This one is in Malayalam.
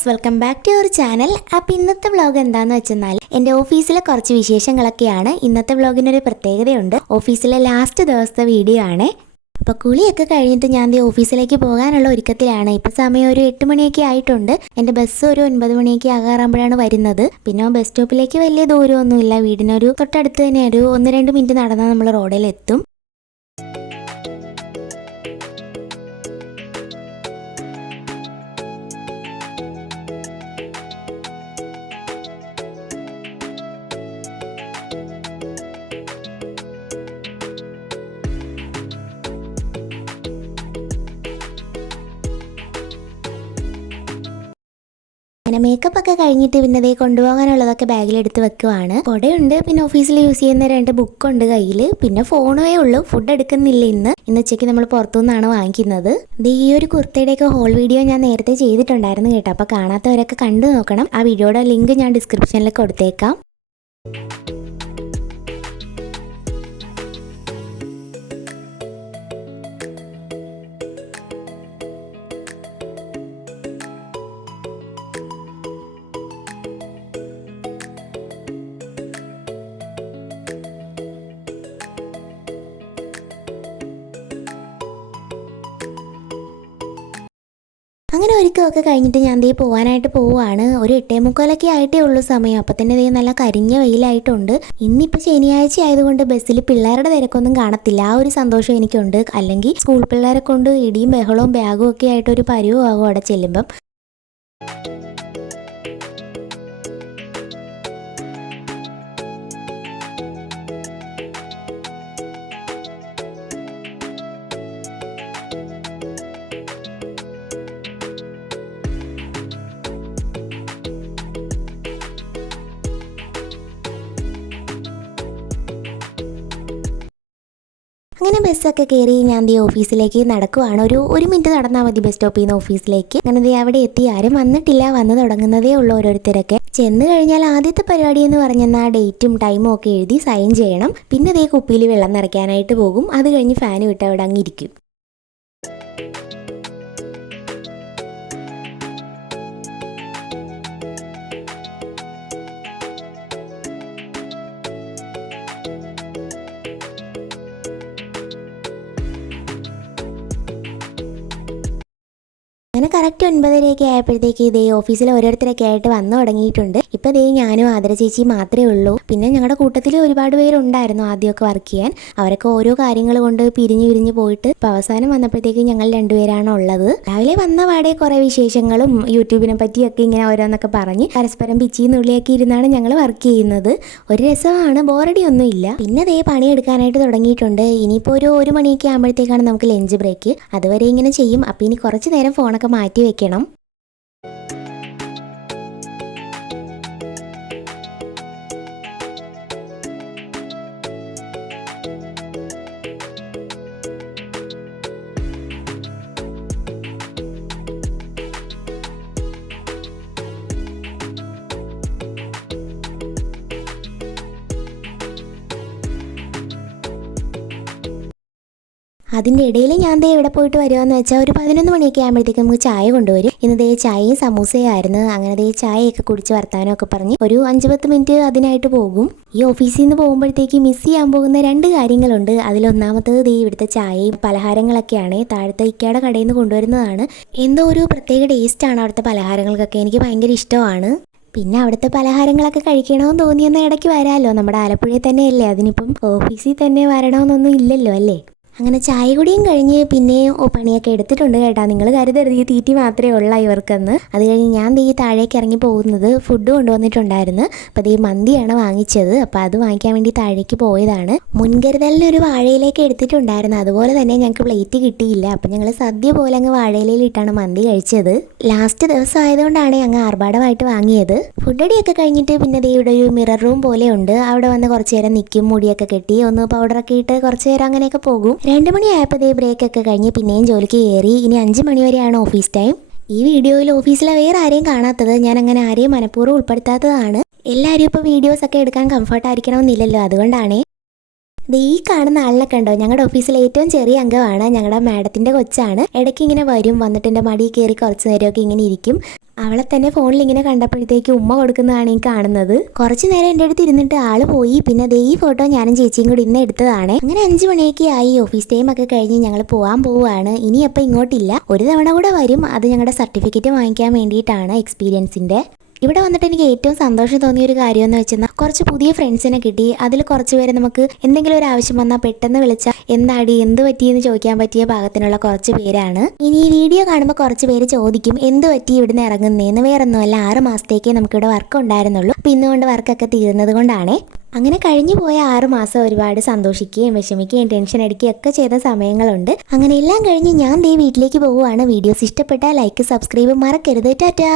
Viewers, welcome back to your channel. അപ്പോൾ ഇന്നത്തെ വ്ളോഗ് എന്താണെന്ന് വെച്ചെന്നാൽ എൻ്റെ ഓഫീസിലെ കുറച്ച് വിശേഷങ്ങളൊക്കെയാണ്. ഇന്നത്തെ വ്ളോഗിനൊരു പ്രത്യേകതയുണ്ട്. ഓഫീസിലെ ലാസ്റ്റ് ദിവസത്തെ വീഡിയോ ആണ്. അപ്പോൾ കുളിയൊക്കെ കഴിഞ്ഞിട്ട് ഞാൻ ഓഫീസിലേക്ക് പോകാനുള്ള ഒരുക്കത്തിലാണ്. ഇപ്പോൾ സമയം ഒരു 8 മണിയൊക്കെ ആയിട്ടുണ്ട്. എൻ്റെ ബസ് ഒരു 9 മണിയൊക്കെ ആകാറാകുമ്പോഴാണ് വരുന്നത്. പിന്നെ ബസ് സ്റ്റോപ്പിലേക്ക് വലിയ ദൂരമൊന്നുമില്ല, വീടിനൊരു തൊട്ടടുത്ത് തന്നെ ഒരു 1-2 മിനിറ്റ് നടന്നാൽ നമ്മൾ റോഡിലെത്തും. അങ്ങനെ മേക്കപ്പ് ഒക്കെ കഴിഞ്ഞിട്ട് പിന്നെ കൊണ്ടുപോകാനുള്ളതൊക്കെ ബാഗിലെടുത്ത് വെക്കുവാണ്. കുടയുണ്ട്, പിന്നെ ഓഫീസിൽ യൂസ് ചെയ്യുന്ന 2 ബുക്കുണ്ട് കയ്യിൽ, പിന്നെ ഫോണേ ഉള്ളൂ. ഫുഡ് എടുക്കുന്നില്ല ഇന്ന് ഉച്ചയ്ക്ക് നമ്മൾ പുറത്തുനിന്നാണ് വാങ്ങിക്കുന്നത്. ഈ ഒരു കുർത്തയുടെയൊക്കെ ഹോൾ വീഡിയോ ഞാൻ നേരത്തെ ചെയ്തിട്ടുണ്ടായിരുന്നു കേട്ടോ. അപ്പോൾ കാണാത്തവരൊക്കെ കണ്ടു നോക്കണം. ആ വീഡിയോയുടെ ലിങ്ക് ഞാൻ ഡിസ്ക്രിപ്ഷനിൽ കൊടുത്തേക്കാം. അങ്ങനെ ഒരുക്കമൊക്കെ കഴിഞ്ഞിട്ട് ഞാൻ പോകാനായിട്ട് പോവുകയാണ്. ഒരു 8:45 ആയിട്ടേ ഉള്ളൂ സമയം. അപ്പം തന്നെ നല്ല കരിഞ്ഞ വെയിലായിട്ടുണ്ട്. ഇന്നിപ്പോൾ ശനിയാഴ്ച ആയതുകൊണ്ട് ബസ്സിൽ പിള്ളേരുടെ തിരക്കൊന്നും കാണത്തില്ല. ആ ഒരു സന്തോഷം എനിക്കുണ്ട്. അല്ലെങ്കിൽ സ്കൂൾ പിള്ളേരെ കൊണ്ട് ഇടിയും ബഹളവും ബാഗും ഒക്കെ ആയിട്ടൊരു പരുവാകും അവിടെ ചെല്ലുമ്പം. അങ്ങനെ ബസ്സൊക്കെ കയറി ഞാൻ ഓഫീസിലേക്ക് നടക്കുവാണ്. ഒരു മിനിറ്റ് നടന്നാൽ മതി ബസ് സ്റ്റോപ്പിൽ നിന്ന് ഓഫീസിലേക്ക്. അങ്ങനെ അവിടെ എത്തി. ആരും വന്നിട്ടില്ല, വന്ന് തുടങ്ങുന്നതേ ഉള്ളൂ ഓരോരുത്തരൊക്കെ. ചെന്ന് കഴിഞ്ഞാൽ ആദ്യത്തെ പരിപാടി എന്ന് പറഞ്ഞാൽ ഡേറ്റും ടൈമും ഒക്കെ എഴുതി സൈൻ ചെയ്യണം. പിന്നെ കുപ്പിയിൽ വെള്ളം നിറയ്ക്കാനായിട്ട് പോകും. അത് കഴിഞ്ഞ് ഫാൻ വിട്ട് അവിടെ അങ്ങിരിക്കും. അങ്ങനെ കറക്റ്റ് 9:30 ആയപ്പോഴത്തേക്ക് ഓഫീസിൽ ഓരോരുത്തരൊക്കെ ആയിട്ട് വന്നു തുടങ്ങിയിട്ടുണ്ട്. ഇപ്പം ഞാനും ആദര ചേച്ചി മാത്രമേ ഉള്ളൂ. പിന്നെ ഞങ്ങളുടെ കൂട്ടത്തിൽ ഒരുപാട് പേരുണ്ടായിരുന്നു ആദ്യമൊക്കെ വർക്ക് ചെയ്യാൻ. അവരൊക്കെ ഓരോ കാര്യങ്ങൾ കൊണ്ട് പിരിഞ്ഞു പോയിട്ട് ഇപ്പം അവസാനം വന്നപ്പോഴത്തേക്ക് ഞങ്ങൾ 2 പേരാണ് ഉള്ളത്. രാവിലെ വന്ന പാടെ കുറേ വിശേഷങ്ങളും യൂട്യൂബിനെ പറ്റിയൊക്കെ ഇങ്ങനെ ഓരോന്നൊക്കെ പറഞ്ഞ് പരസ്പരം പിച്ചിന്നുള്ളിയൊക്കെ ഇരുന്നാണ് ഞങ്ങൾ വർക്ക് ചെയ്യുന്നത്. ഒരു രസമാണ്, ബോറടിയൊന്നും ഇല്ല. പിന്നെ പണിയെടുക്കാനായിട്ട് തുടങ്ങിയിട്ടുണ്ട്. ഇനിയിപ്പോൾ ഒരു 1 മണിയൊക്കെ ആകുമ്പോഴത്തേക്കാണ് നമുക്ക് ലഞ്ച് ബ്രേക്ക്. അതുവരെ ഇങ്ങനെ ചെയ്യും. അപ്പം ഇനി കുറച്ച് നേരം ഫോണൊക്കെ മാറ്റി വെക്കണം. അതിൻ്റെ ഇടയിൽ ഞാൻ ഇവിടെ പോയിട്ട് വരുവാന്ന് വെച്ചാൽ ഒരു 11 മണിയൊക്കെ ആകുമ്പോഴത്തേക്കും നമുക്ക് ചായ കൊണ്ടുവരും. ഇന്ന് ചായയും സമൂസയായിരുന്നു. അങ്ങനെ ചായയൊക്കെ കുടിച്ച് വർത്താനമൊക്കെ പറഞ്ഞ് ഒരു 5-10 മിനിറ്റ് അതിനായിട്ട് പോകും. ഈ ഓഫീസിൽ നിന്ന് പോകുമ്പോഴത്തേക്ക് മിസ് ചെയ്യാൻ പോകുന്ന 2 കാര്യങ്ങളുണ്ട്. അതിലൊന്നാമത്തത് ഇവിടുത്തെ ചായയും പലഹാരങ്ങളൊക്കെയാണ്. താഴത്തെ ഇക്കയുടെ കടയിൽ നിന്ന് കൊണ്ടുവരുന്നതാണ്. എന്തോ ഒരു പ്രത്യേക ടേസ്റ്റാണ് അവിടുത്തെ പലഹാരങ്ങൾക്കൊക്കെ. എനിക്ക് ഭയങ്കര ഇഷ്ടമാണ്. പിന്നെ അവിടുത്തെ പലഹാരങ്ങളൊക്കെ കഴിക്കണമെന്ന് തോന്നിയെന്ന ഇടയ്ക്ക് വരാമല്ലോ. നമ്മുടെ ആലപ്പുഴയിൽ തന്നെയല്ലേ, അതിനിപ്പം ഓഫീസിൽ തന്നെ വരണമെന്നൊന്നും ഇല്ലല്ലോ അല്ലേ. അങ്ങനെ ചായ കുടിയും കഴിഞ്ഞ് പിന്നെ പണിയൊക്കെ എടുത്തിട്ടുണ്ട് കേട്ടോ. നിങ്ങൾ കരുതരുത് ഈ തീറ്റി മാത്രമേ ഉള്ളൂ ഇവർക്കെന്ന്. അത് കഴിഞ്ഞ് ഞാൻ താഴേക്ക് ഇറങ്ങി പോകുന്നത് ഫുഡ് കൊണ്ടുവന്നിട്ടുണ്ടായിരുന്നു. അപ്പോൾ മന്തിയാണ് വാങ്ങിച്ചത്. അപ്പോൾ അത് വാങ്ങിക്കാൻ വേണ്ടി താഴേക്ക് പോയതാണ്. മുൻകരുതലിനൊരു വാഴയിലേക്ക് എടുത്തിട്ടുണ്ടായിരുന്നു. അതുപോലെ തന്നെ ഞങ്ങൾക്ക് പ്ലേറ്റ് കിട്ടിയില്ല. അപ്പം ഞങ്ങൾ സദ്യ പോലെ അങ്ങ് വാഴയിലയിലിട്ടാണ് മന്തി കഴിച്ചത്. ലാസ്റ്റ് ദിവസം ആയതുകൊണ്ടാണ് അങ്ങ് ആർഭാടമായിട്ട് വാങ്ങിയത്. ഫുഡടിയൊക്കെ കഴിഞ്ഞിട്ട് പിന്നെ ഇവിടെ ഒരു മിറർ റൂം പോലെ ഉണ്ട്. അവിടെ വന്ന് കുറച്ച് നേരം നിൽക്കും. മുടിയൊക്കെ കെട്ടി ഒന്ന് പൗഡറൊക്കെ ഇട്ട് കുറച്ച് നേരം അങ്ങനെയൊക്കെ പോകും. 2 മണിയായപ്പോൾ ബ്രേക്കൊക്കെ കഴിഞ്ഞ് പിന്നെയും ജോലിക്ക് കയറി. ഇനി 5 മണി വരെയാണ് ഓഫീസ് ടൈം. ഈ വീഡിയോയിൽ ഓഫീസിലെ വേറെ ആരെയും കാണാത്തത് ഞാൻ അങ്ങനെ ആരെയും മനഃപൂർവ്വം ഉൾപ്പെടുത്താത്തതാണ്. എല്ലാവരും ഇപ്പോൾ വീഡിയോസൊക്കെ എടുക്കാൻ കംഫർട്ടായിരിക്കണമെന്നില്ലല്ലോ, അതുകൊണ്ടാണ്. ദേ ഈ കാണുന്ന ആളിനെ കണ്ടോ, ഞങ്ങളുടെ ഓഫീസിലെ ഏറ്റവും ചെറിയ അംഗമാണ്, ഞങ്ങളുടെ മാഡത്തിന്റെ കൊച്ചാണ്. ഇടയ്ക്ക് ഇങ്ങനെ വരും, വന്നിട്ട് എൻ്റെ മടിയിൽ കയറി കുറച്ച് നേരമൊക്കെ ഇങ്ങനെ ഇരിക്കും. അവളെ തന്നെ ഫോണിൽ ഇങ്ങനെ കണ്ടപ്പോഴത്തേക്ക് ഉമ്മ കൊടുക്കുന്നതാണ് ഈ കാണുന്നത്. കുറച്ചു നേരം എൻ്റെ അടുത്ത് ഇരുന്നിട്ട് ആള് പോയി. പിന്നെ ദേ ഈ ഫോട്ടോ ഞാനും ചേച്ചിയും കൂടി ഇന്ന് എടുത്തതാണ്. അങ്ങനെ 5 മണിയൊക്കെ ആയി, ഓഫീസ് ടൈം ഒക്കെ കഴിഞ്ഞ് ഞങ്ങൾ പോകാൻ പോവുകയാണ്. ഇനി അപ്പം ഇങ്ങോട്ടില്ല, ഒരു തവണ കൂടെ വരും. അത് ഞങ്ങളുടെ സർട്ടിഫിക്കറ്റ് വാങ്ങിക്കാൻ വേണ്ടിയിട്ടാണ്, എക്സ്പീരിയൻസിൻ്റെ. ഇവിടെ വന്നിട്ട് എനിക്ക് ഏറ്റവും സന്തോഷം തോന്നിയ ഒരു കാര്യം എന്ന് വെച്ചാൽ കുറച്ച് പുതിയ ഫ്രണ്ട്സിനെ കിട്ടി. അതിൽ കുറച്ച് പേര് നമുക്ക് എന്തെങ്കിലും ഒരു ആവശ്യം വന്നാൽ പെട്ടെന്ന് വിളിച്ചാൽ എന്താടി എന്ത് പറ്റിയെന്ന് ചോദിക്കാൻ പറ്റിയ പാകത്തിനുള്ള കുറച്ച് പേരാണ്. ഇനി ഈ വീഡിയോ കാണുമ്പോൾ കുറച്ച് പേര് ചോദിക്കും എന്ത് പറ്റി ഇവിടുന്ന് ഇറങ്ങുന്നതെന്ന്. വേറൊന്നുമല്ല, 6 മാസത്തേക്കേ നമുക്കിവിടെ വർക്ക് ഉണ്ടായിരുന്നുള്ളൂ. അപ്പം ഇന്നുകൊണ്ട് വർക്കൊക്കെ തീർന്നത് കൊണ്ടാണേ. അങ്ങനെ കഴിഞ്ഞു പോയ 6 മാസം ഒരുപാട് സന്തോഷിക്കുകയും വിഷമിക്കുകയും ടെൻഷൻ അടിക്കുകയും ഒക്കെ ചെയ്ത സമയങ്ങളുണ്ട്. അങ്ങനെ എല്ലാം കഴിഞ്ഞ് ഞാൻ ദേ വീട്ടിലേക്ക് പോവുകയാണ്. വീഡിയോസ് ഇഷ്ടപ്പെട്ടാൽ ലൈക്ക് സബ്സ്ക്രൈബ് മറക്കരുത്. ടാറ്റാ.